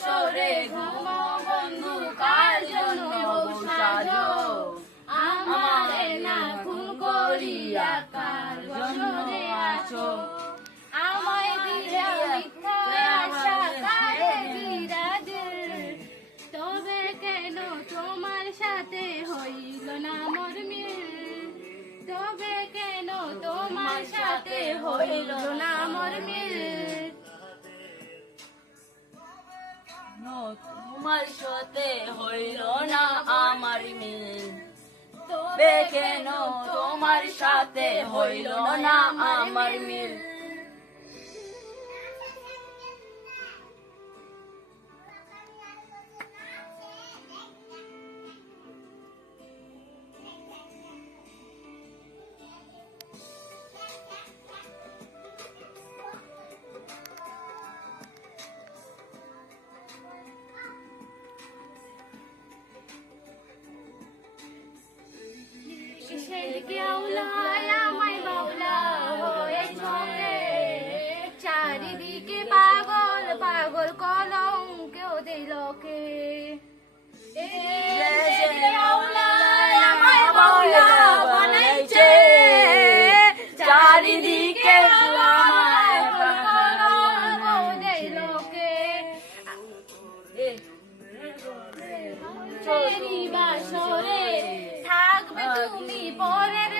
বাসরে ঘুমো বন্ধু, কার জন্য সাজো আমারে না খুন করিয়া কার বসরে আছো। আমায় দিয়া মিথ্যা তবে কেন তোমার সাথে হইল না মোর মিল? তবে কেন তোমার সাথে হইল না মোর মিল? তোমার সাথে হইল না আমার মিল তবে কেন তোমার সাথে হইল না আমার মিল কিসের কেউলায় আমায় বাউলা হয়ে চলে চারিদিকে পাগল পাগল কলম কেউ দিলকে চারিদিকে বাসরে তুমি পরের